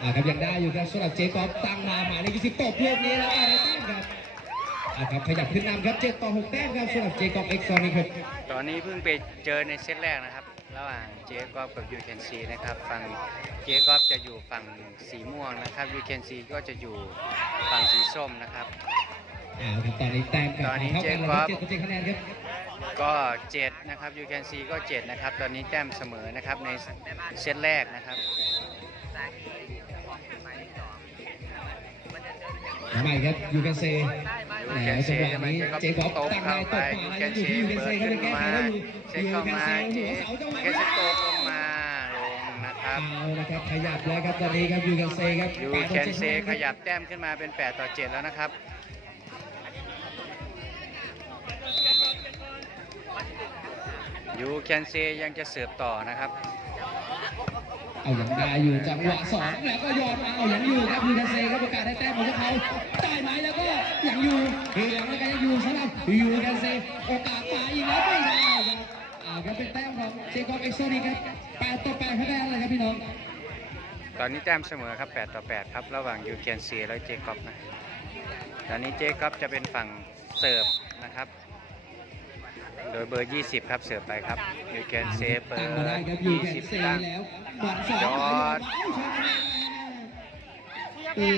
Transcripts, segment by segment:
อ่าครับยังได้อยู่ครับสำหรับเจคอบตั้งมาหมายเลข20ตบลูกนี้แล้วได้แต้มครับอ่าครับขยับขึ้นนำครับ7ต่อ6แต้มครับสำหรับเจคอบเอ็กซ์ซอนิกครับตอนนี้เพิ่งไปเจอในเซตแรกนะครับ ระหว่างเจกอฟกับยูเคนซีนะครับฝั่งเจกอฟจะอยู่ฝั่งสีม่วงนะครับยูเคนซีก็จะอยู่ฝั่งสีส้มนะครับอ่าครับตอนนี้แต้มกับตอนนี้เท่ากันแล้วครับเจเจ็ดคอบต่อเจ็ดคะแนนครับก็7นะครับยูเคนซีก็7นะครับตอนนี้แต้มเสมอนะครับในเซตแรกนะครับ ใหม่ครับยูเคนเซยูแหมเคนซีจังหวะนี้เจคอบตบตั้งเข้าได้ตไปบยูมาเคนอยู่ซีที่ยูเคนเปิเซดเขาขึ้จะนแก้ไขมาแล้วอยู่เช็คยูเข้าเคนเซมาหัวเจเสาจังหวะยูนี้เคนซีตกลงมาลงนะครับเอาละครับขยับแล้วครับตอนนี้ครับยูเคนเซครับยูแปดเคนต่อเซจ็ดขยับแต้มขึ้นมาเป็น 8 ต่อ 7 แล้วนะครับยูเคนเซยังจะเสิร์ฟต่อนะครับ เอาอย่างได้อยู่จังหวะสองแล้วก็โยนมาเอาอย่างอยู่ครับยูเคนเซครับประกาศให้แต้มของพวกเขาได้ไหมแล้วก็อย่างอยู่เฮียงแล้วก็ยังอยู่สำหรับยูเคนเซโอกาสมาอีกแล้วไม่ได้ครับอ่าครับเป็นแต้มของเจคอบเอ็กซ์โซนีครับแปดต่อแปดคะแนนเลยครับพี่น้องตอนนี้แต้มเสมอครับ8ต่อ8ครับระหว่างยูเคนเซและเจคอบนะตอนนี้เจคอบจะเป็นฝั่งเสิร์ฟนะครับ โดยเบอร์ 20 ครับเสิร์ฟไปครับยูเคนเซเปิตั้ดงมาได้ครับยูเคนเซ20ตั้งแล้วบอลสองยอด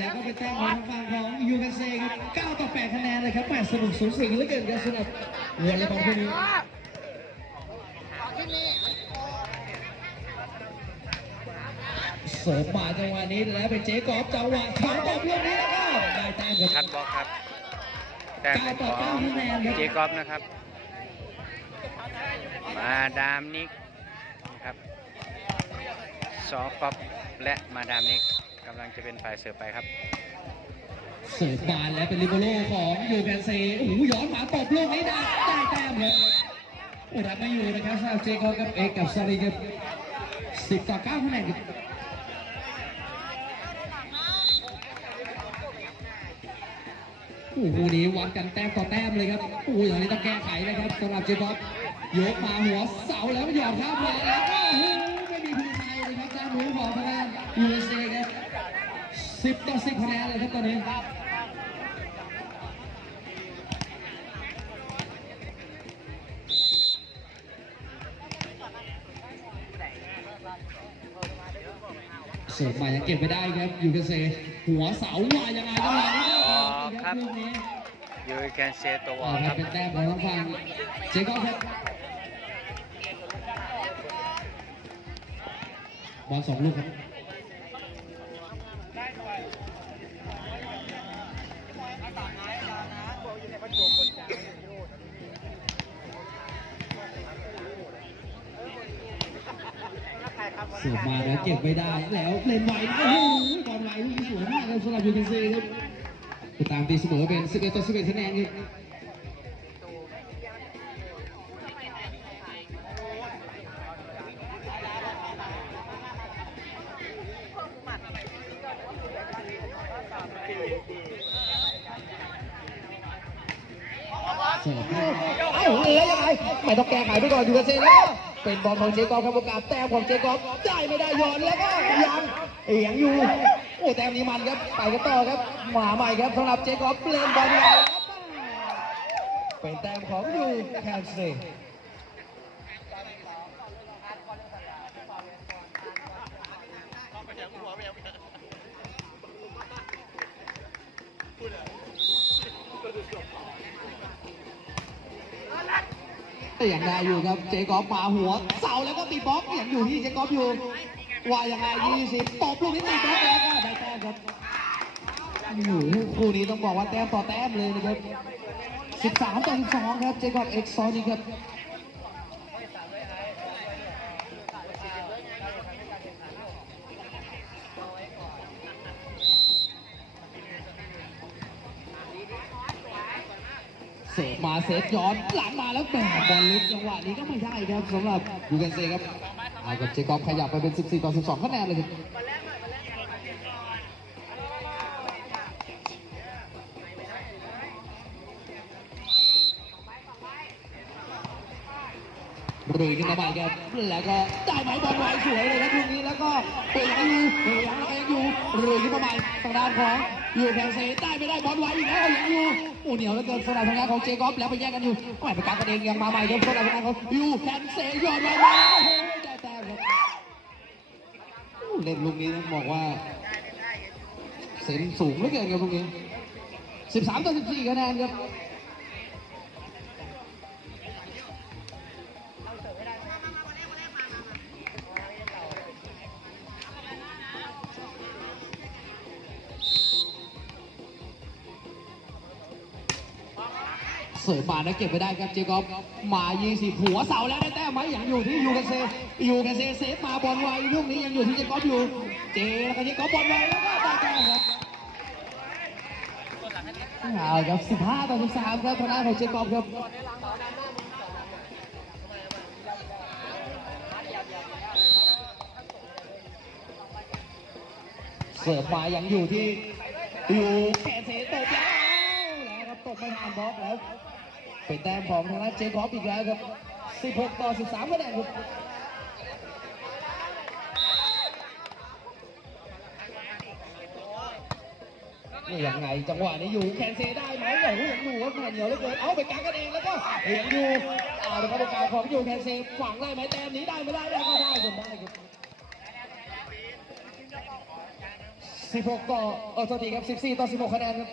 แล้วก็เป็นแต้มของทางฝั่งของยูเคนเซครับ9ต่อ8คะแนนเลยครับแหม่สนุกสูสีเหลือเกินครับสำหรับวอลเลย์บอลคู่นี้เสิร์ฟมาจังหวะนี้แล้วเป็นเจ๊กอล์ฟจังหวะขวาตบลูกนี้แล้วก็ได้แต้มคชัรัดบบล็อกครับแต้มเป็นของเจคอบนะครับ มาดามนิกนะครับซอฟอบและมาดามนิกกำลังจะเป็นฝ่ายเสิร์ฟไปครับ เสิร์ฟมาแล้วเป็นลิเบโร่ของยูเคนเซโอ้โหย้อนหมาตบลูกนี้ได้ได้แต้มครับโอ้รับไม่อยู่นะครับสำหรับเจ๊กอล์ฟกับเอกกับซารีครับ10ต่อ9คะแนนครับโอ้โหนี้วัดกันแต้มต่อแต้มเลยครับโอ้โหอย่างนี้ต้องแก้ไขนะครับสำหรับเจคอบ ยกมาหัวเสาแล้วหยอดข้ามมาแล้วก็โอ้โหไม่มีพื้นชัยเลยครับด้านนู้นของทางด้านยูเอสเอครับสิบต่อสิบคะแนนเลยครับตอนนี้เสิร์ฟมายังเก็บไม่ได้ครับยูเอสเอหัวเสาว่ายังไงจังหวะนี้ก็อ๋อคครัรับบลูกนี้ยูแคนเซตัววอเอาลคครัรับบเป็นแต้มของทางฝั่งเจคอบครับ บอลสองลูกครับเสิร์ฟมาแล้วเก็บไม่ได้ แล้วเล่นไหวนะโอ้โหบอลไหวลูกนี้สวยมากครับสำหรับยูเคนซีครับตามตีเสมอเป็น11ต่อ11คะแนนครับ เสิร์ฟเอ้าแล้วยังไงไม่ต้องแก้ไขไปก่อนอยู่กับเซนแล้วเป็นบอลของเจกอฟครับโอกาสแต้มของเจกอฟได้ไม่ได้ย้อนแล้วก็ยังเอียงอยู่โอ้แต้มนี้มันครับไปกันต่อครับหมาใหม่ครับสำหรับเจกอฟเล่นบอลเป็นแต้มของยูแคนเซ อย่างได้อยู่ครับเจกอฟมาหัว เสาแล้วก็ตีบล็อกอย่ยงอยู่ที่เจกอฟอยู่ว่ายังไง20ตบลูกนี้ตีบล็อกแล้วก็ได้แต้มครับโอ้โหคู่นี้ต้องบอกว่าแต้มต่อแต้มเลยนะครับ 13ต่อ12ครับเจกอฟเอ็กซ์ซอนี่ครับ เสกมาเซตย้อนหลังมาแล้วแหมบอลลึกจังหวะนี้ก็ไม่ได้ครับสำหรับยูเกนเซครับเอากับเจกอฟขยับไปเป็น 14 ต่อ 12คะแนนเลยครับรุยขึ้นมาใหม่ครับแล้วก็ได้ไหมบอลไวสวยเลยครับลูกนี้แล้วก็เปลี่ยนอยู่เปลี่ยนแล้วก็ยัง ใหม่ทางด้านของอยู่แพงเซได้ไม่ได้บอลไวอีกแล้วยังอยู่โอ้เหนียวแล้วเกินสำหรับทางด้านของเจคอบแล้วไปแย่งกันอยู่ไม่ไปการกระเด็นยังมาใหม่ครับสำหรับทางด้านของอยู่แพนเซยอดมาโอ้โหได้แต้มครับเล่นลูกนี้ต้องบอกว่าเซนสูงเหลือเกินครับลูกนี้ 13 ต่อ 14คะแนนครับ เสิร์ฟมานะเก็บไปได้ครับเจคอบมา 20 หัวเสาแล้วได้แต้มไหมยังอยู่ที่ยูกันเซยูกันเซเซฟมาบอลไวลูกนี้ยังอยู่ที่เจคอบอยู่ เจแล้วก็เจคอบบอลไวแล้วก็ได้แต้มครับเอาครับ 15 ต่อ 13 ครับทางด้านของเจคอบครับเสิร์ฟมายังอยู่ที่อยู่แขนเสียตกแล้วแล้วครับตกไม่ทันบล็อกแล้ว เป็นแต้มของทางด้านเจคอบอีกแล้วครับ 16 ต่อ 13คะแนนครับนี่ยังไงจังหวะนี้อยู่แคนเซได้ไหมโอ้โหยังอยู่ครับแผ่นเหนียวเหลือเกินเอาไปกลางกันเองแล้วก็ยังอยู่เอาเลยครับโอกาสของอยู่แคนเซฝังได้ไหมแต้มนี้ได้ไม่ได้ได้ก็ได้จนได้ครับ16 ต่อเออโทษทีครับ 14 ต่อ 16คะแนนครับ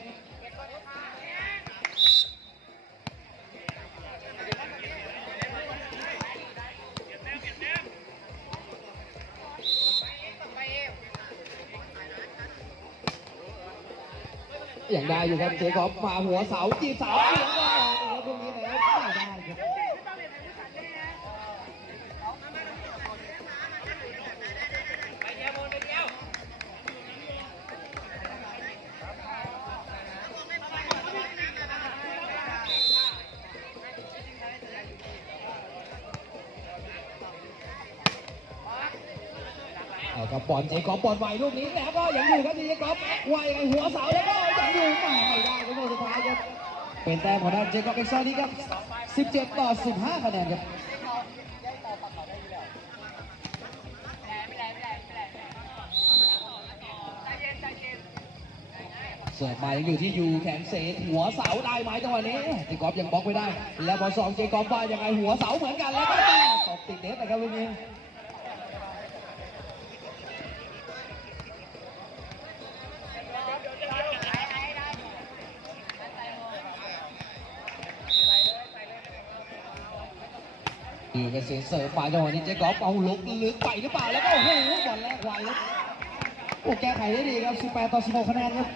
ย่งได้อยู่ครับเจคอบมาหัวเสาจีบเสาเสียงก็แล้วพวกนี้แล้วไม่ได้ครับเอาครับบอลเจคอบบอลไวลูกนี้แล้วก็ยังอยู่ครับเจคอบไวหัวเสาแล้วก็ ยังอยู่มาไม่ได้ครับสุดท้ายครับ เป็นแต้มของด้านเจคอบเอ็กซ์ซอนี้ครับ 17 ต่อ 15 คะแนนครับเสิร์ฟมายังอยู่ที่ยูแขนเสนหัวเสาได้ไหมจังหวะนี้เจคอบยังบล็อกไม่ได้ แล้วบอลสองเจคอบว่ายังไงหัวเสาเหมือนกันแล้วก็ตบติดเน็ตนะครับลูกนี้ ดีกันเสียเสิร์ฟมาจังหวะนี้เจ๊กอล์ฟเอาลุกลึกไปหรือเปล่าแล้วก็โอ้โหบอลแรกไวครับโอ้แก้ไขได้ดีครับ 18 ต่อ 16 คะแนนครับ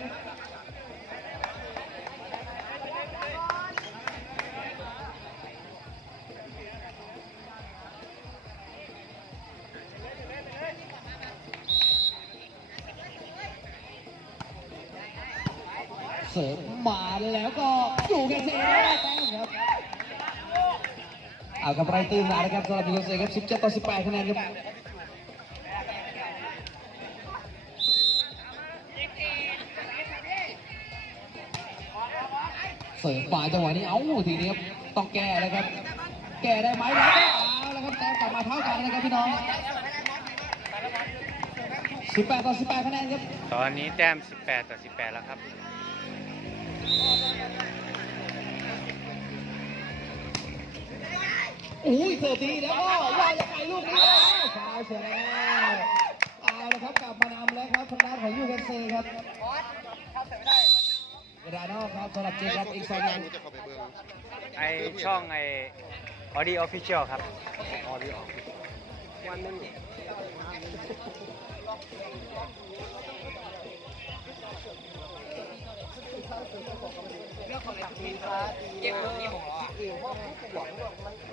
เสิร์ฟมาแล้วก็อยู่กันเสียได้แต้มครับ เอากับไรตื่นมานะครับสำหรับยูเซครับ17ต่อ18คะแนนครับเสร์ฟป่ายจังหวะนี้เอ้าทีนี้ครับต้องแก้แล้วครับ แก้ได้ไหมแล้วก็เอาแล้วครับแต้มกลับมาเท่ากันนะครับพี่น้อง18ต่อ18คะแนนครับ ตอนนี้แต้ม18 ต่อ 18 แล้วครับ อุ้ยเสิร์ฟดีแล้วก็ว่ายังไงลูกนี้ฟาวเสียแล้วเอาละครับกลับมานำแล้วครับทางด้านของยูเคนเซครับเวลานอกครับสำหรับเจครับอีกสองยังไอช่องไอออดี้ออฟฟิเชียลครับอ่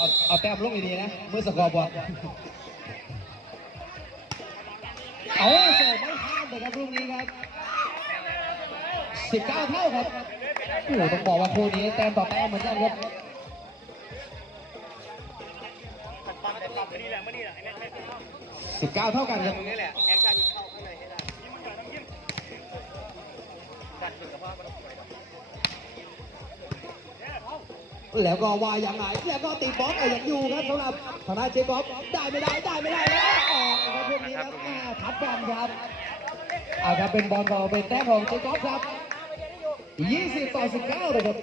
เอาเอาแต้มลงดีๆนะเมื่อสกอร์บอลเอาเสิร์ฟไม่ข้ามเลยครับลูกนี้ครับ19 เท่าครับโอ้โหต้องบอกว่าคู่นี้แต้มต่อแต้มเหมือนกันครับ19เท่ากันครับนี่แหละแอคชั่นเข้าข้างในให้ได้ แล้วก็ว่ายังไงแล้วก็ตีบล็อกเอาอย่างอยู่ครับสำหรับทางด้านเจคอบได้ไม่ได้ได้ไม่ได้แล้วออกนะครับพวกนี้ครับอ่าทัดบอลครับเอาครับเป็นบอลของเป็นแต้มของเจคอบครับ 20 ต่อ 19เลยครับ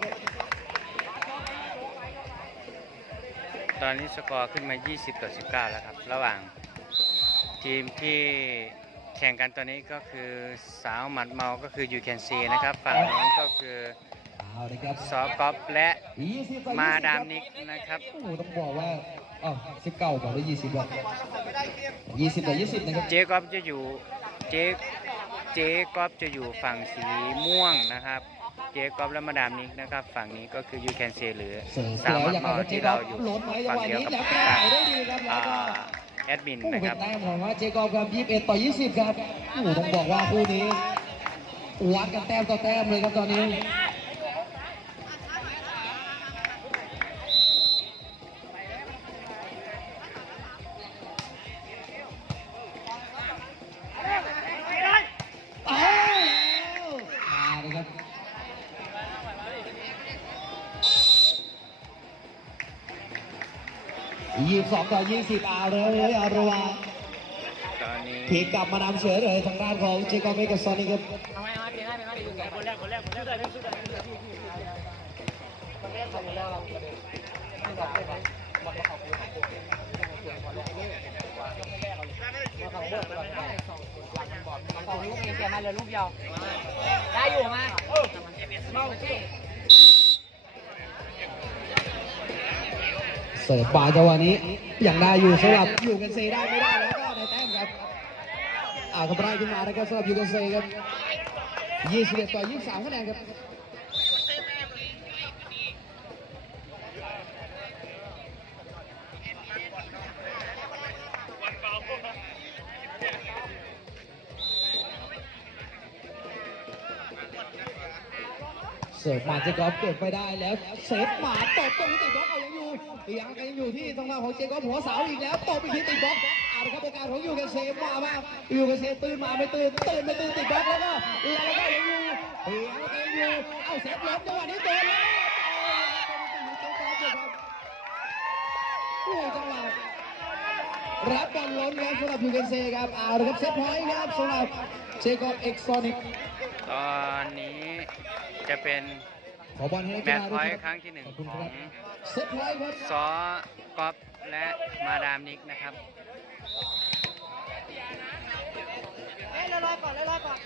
ตอนนี้สกอร์ขึ้นมา 20 ต่อ 19 แล้วครับ ระหว่างทีมที่แข่งกันตอนนี้ก็คือสาวหมัดเมา ก็คือยูแคนซีนะครับ ฝั่งนู้นก็คือ เอาเลยครับซอกอฟและ20ต่อ20มาดามนิกนะครับโอ้โหต้องบอกว่าอ๋อ19บอกว่า20บอก20ต่อ20นะครับเจ๊กอฟจะอยู่เจ๊เจ๊กอฟจะอยู่ฝั่งสีม่วงนะครับ เจ๊กอฟและมาดามนิกนะครับ ฝั่งนี้ก็คือยูแคนซีหรือเสิร์ฟสาวแล้วหมัดยังไงเมาก็เจที่คอเราบอยู่หล่นไหมจังฝั่หงวะเดียวนี้กับแล้วแก้ไขได้ดีครับแล้วก็อ่าแอดมินโอ้โหนะคเป็รับนแต้มของว่าเจคอบครับ21ต่อ20ครับโอ้โหต้องบอกว่าคู่นี้วัดกันแต้มต่อแต้มเลยครับตอนนี้ ยี่สองต่อยี่สิบอาร์เลยอารวาตอนนี้ถีกลับมานำเฉยเลยทางด้านของเจคอบเมกัสซอนี่ครับของลูกเองเสียมาเลือลูกเดียวได้อยู่มา เสิร์ฟป่าจังหวะนี้ยังได้อยู่สำหรับอยู่กันเซได้ไม่ได้แล้วก็ในแต้มครับอ่ากับไล่ขึ้นมานะครับสำหรับอยู่กันเซครับ21ต่อ23คะแนนครับ สิร์ฟมาเจคอบเก็บไปได้แล้วเซฟหมาตบตรงนี้ติดบล็อกเอายังอยู่ยังยังอยู่ที่ทางด้านของเจคอบหัวเสาอีกแล้วตบอีกทีติดบล็อกเอาละครับโอกาสของยูเกนเซฟมามายูเกนเซฟตื่นมาไม่ตื่นตื่นไม่ตื่นติดบล็อกแล้วก็แล้วก็ยังอยู่ยังอยู่เอาเซฟล้มจังหวะนี้โดนแล้วโอ้จังหวะรับบอลล้นครับสำหรับยูเกนเซครับเอาละครับเซฟพอยต์ครับสำหรับเจคอบเอ็กซอนิกตอนนี้ จะเป็นขอบอลให้นักแมกีตช์ฬาพด้อวยยครับครั้งที่หนึ่งขอบคุณขคอรังบเซตไว้ครับซอกอฟและมาดามนิกนะครับเอ้ยรอก่อนรอก่อน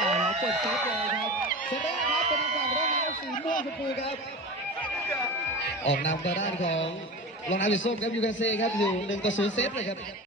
อ่าแล้วกดเซตเลยครับเซตแรกครับเป็นทางฝั่งรองน้ำสีม่วงชมพูครับ ออกนำทางด้านของรองน้ำสีส้มครับยูกันเซครับอยู่หนึ่งต่อศูนย์เซตเลยครับ